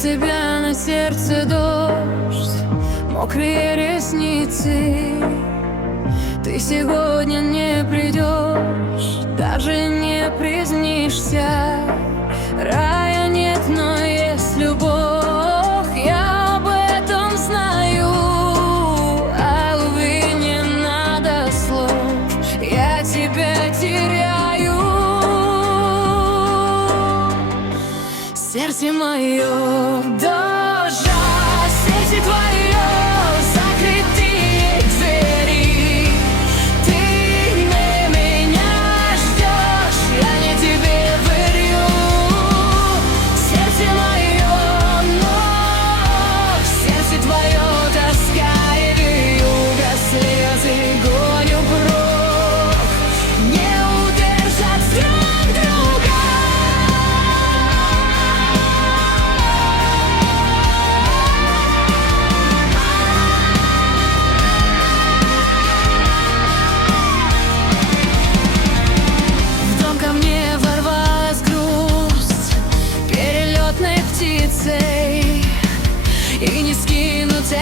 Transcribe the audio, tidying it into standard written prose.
тебя на сердце дождь, мокрые ресницы. Ты сегодня не придешь, даже не приснишься. Рая нет, но есть любовь, я об этом знаю. А увы, не надо слов, я тебя теряю. Сердце мое, дрожа, сердце твое, закрытые двери. Ты не меня ждешь, я не тебе верю. Сердце мое, но сердце твое, тоска и вьюга, слезы гоню прочь, не удержать друг друга. И не скинуть